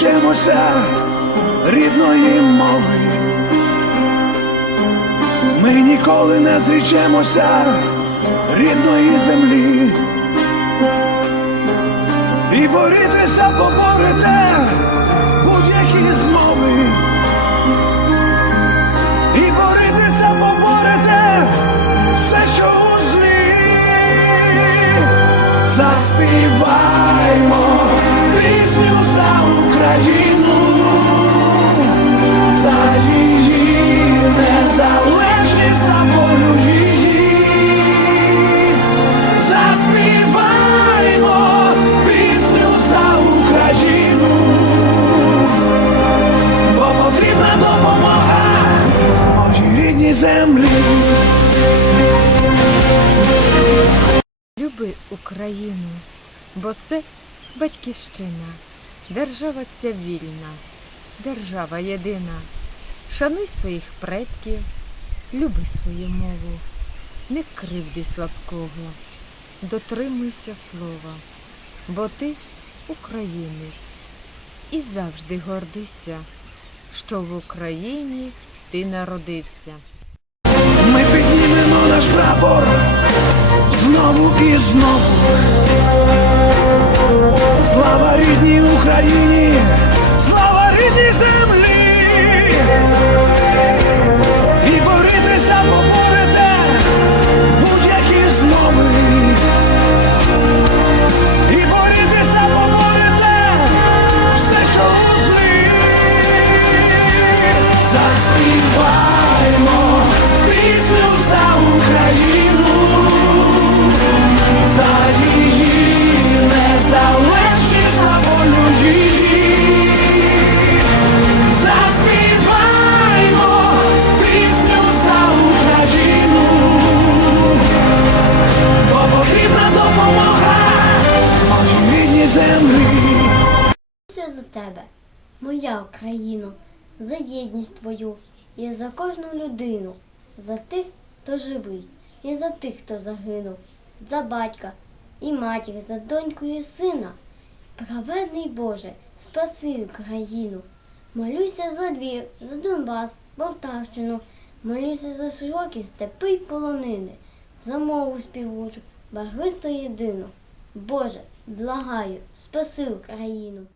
зречемося рідної мови. Ми ніколи не зрічемося рідної землі. І борітеся, поборете Люби Україну, бо це батьківщина, держава ця вільна, держава єдина. Шануй своїх предків, люби свою мову, не кривди слабкого, дотримуйся слова, бо ти українець і завжди гордися, що в Україні ти народився. Ми піднімемо наш прапор і знову. Слава рідній Україні, тебе, моя Україно, за єдність твою і за кожну людину, за тих, хто живий, і за тих, хто загинув, за батька і матір, за доньку і сина. Праведний Боже, спаси Україну. Молюся за Львів, за Донбас, Полтавщину, молюся за широкі степи й полонини, за мову співучу, барвисту єдину. Боже, благаю, спаси Україну.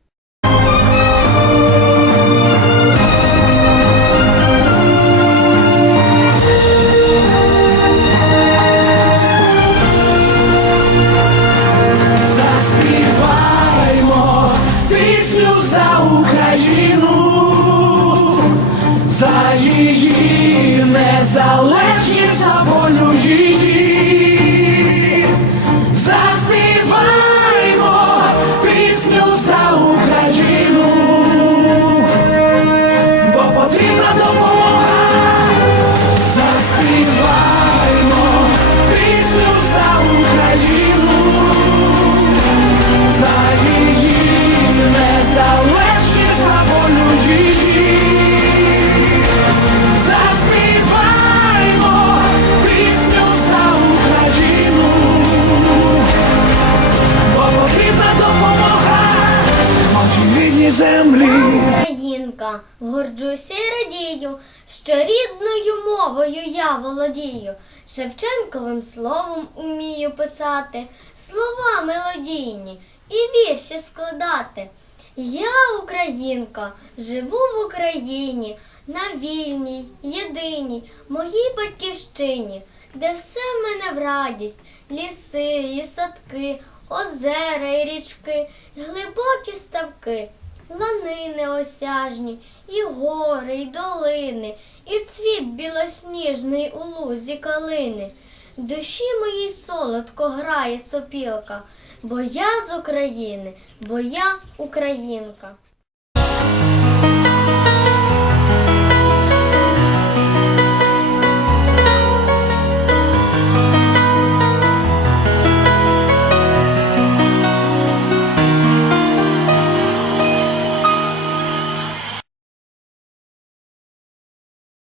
Землі. Українка, горджуся і радію, що рідною мовою я володію. Шевченковим словом умію писати, слова мелодійні і вірші складати. Я, українка, живу в Україні, на вільній, єдиній, моїй батьківщині, де все в мене в радість, ліси і садки, озера і річки, глибокі ставки. Лани осяжні, і гори, і долини, і цвіт білосніжний у лузі калини. Душі моїй солодко грає сопілка, бо я з України, бо я українка.